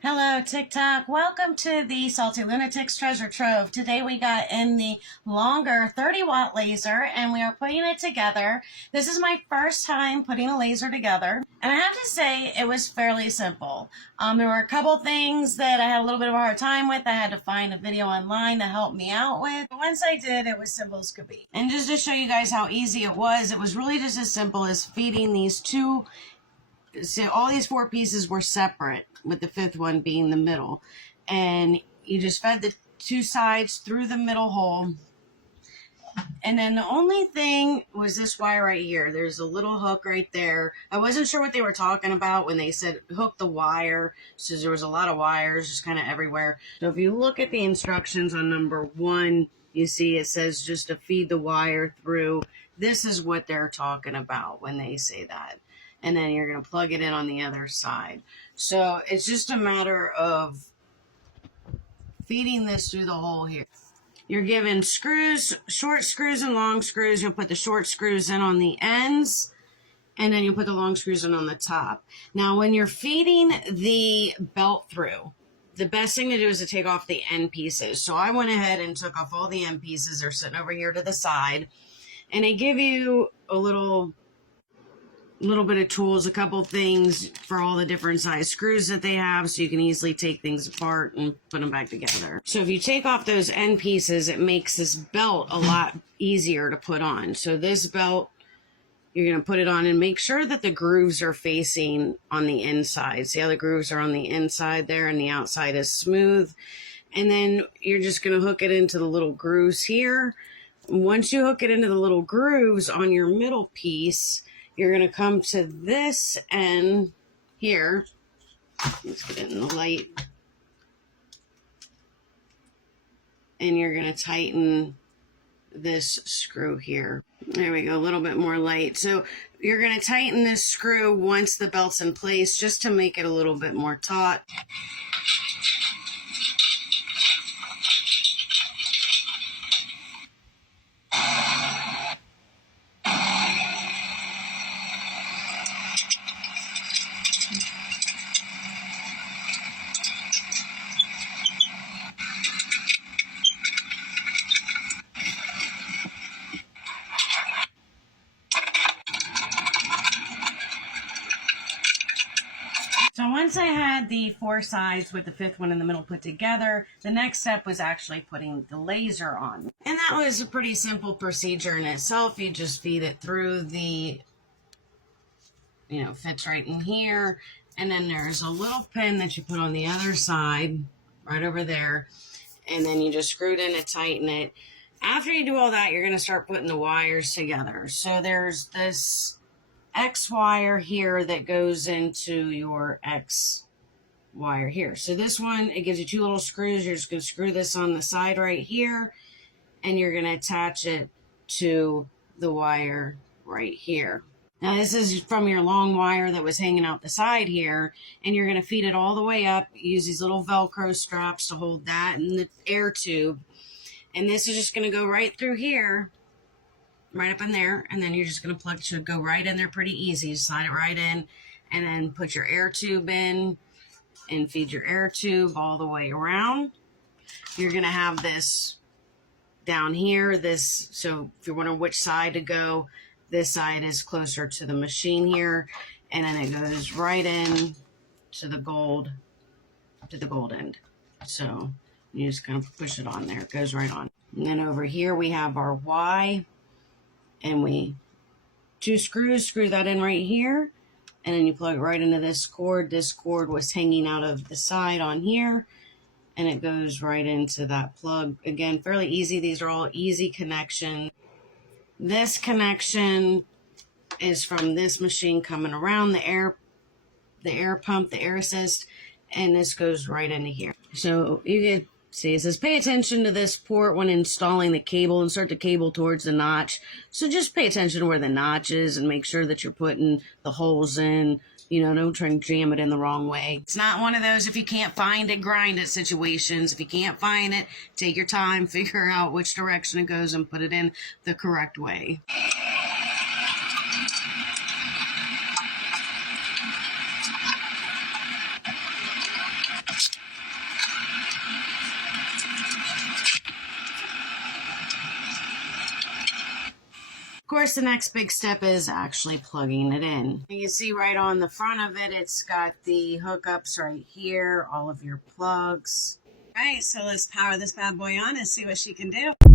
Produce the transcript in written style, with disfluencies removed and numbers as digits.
Hello, TikTok. Welcome to the Salty Lunatics Treasure Trove. Today we got in the longer 30-watt laser and we are putting it together. This is my first time putting a laser together. And I have to say it was fairly simple. There were a couple things that I had a little bit of a hard time with. I had to find a video online to help me out with. But once I did, it was simple as could be. And just to show you guys how easy it was really just as simple as feeding these two. So all these four pieces were separate, with the fifth one being the middle. And you just fed the two sides through the middle hole. And then the only thing was this wire right here. There's a little hook right there. I wasn't sure what they were talking about when they said hook the wire. So there was a lot of wires just kind of everywhere. So if you look at the instructions on number 1, you see it says just to feed the wire through. This is what they're talking about when they say that. And then you're going to plug it in on the other side. So it's just a matter of feeding this through the hole here. You're given screws, short screws and long screws. You'll put the short screws in on the ends, and then you'll put the long screws in on the top. Now, when you're feeding the belt through, the best thing to do is to take off the end pieces. So I went ahead and took off all the end pieces. They're sitting over here to the side. And they give you a little bit of tools, a couple things for all the different size screws that they have, so you can easily take things apart and put them back together. So if you take off those end pieces, it makes this belt a lot easier to put on. So this belt, you're going to put it on and make sure that the grooves are facing on the inside. See how the grooves are on the inside there and the outside is smooth. And then you're just going to hook it into the little grooves here. Once you hook it into the little grooves on your middle piece, you're going to come to this end here. Let's get it in the light. And you're going to tighten this screw here. There we go, a little bit more light. So you're going to tighten this screw once the belt's in place, just to make it a little bit more taut. So once I had the four sides with the fifth one in the middle put together, the next step was actually putting the laser on. And that was a pretty simple procedure in itself. You just feed it through the, fits right in here. And then there's a little pin that you put on the other side, right over there. And then you just screw it in to tighten it. After you do all that, you're going to start putting the wires together. So there's this X wire here that goes into your X wire here. So this one, it gives you two little screws. You're just going to screw this on the side right here, and you're going to attach it to the wire right here. Now this is from your long wire that was hanging out the side here, and you're going to feed it all the way up. Use these little Velcro straps to hold that and the air tube. And this is just going to go right through here, right up in there, and then you're just going to plug, it should go right in there pretty easy. Just slide it right in, and then put your air tube in and feed your air tube all the way around. You're going to have this down here, so if you're wondering which side to go, this side is closer to the machine here, and then it goes right in to the gold end. So you just kind of push it on there, it goes right on. And then over here we have our Y, and we screw that in right here, and then you plug it right into this cord. This cord was hanging out of the side on here, and it goes right into that plug. Again, fairly easy. These are all easy connections. This connection is from this machine coming around the air pump, the air assist, and this goes right into here. So you get, see, it says pay attention to this port when installing the cable, insert the cable towards the notch. So just pay attention to where the notch is and make sure that you're putting the holes in. Don't try and jam it in the wrong way. It's not one of those if you can't find it, grind it situations. If you can't find it, take your time, figure out which direction it goes and put it in the correct way. Of course, the next big step is actually plugging it in. You can see right on the front of it, it's got the hookups right here, all of your plugs. All right, so let's power this bad boy on and see what she can do.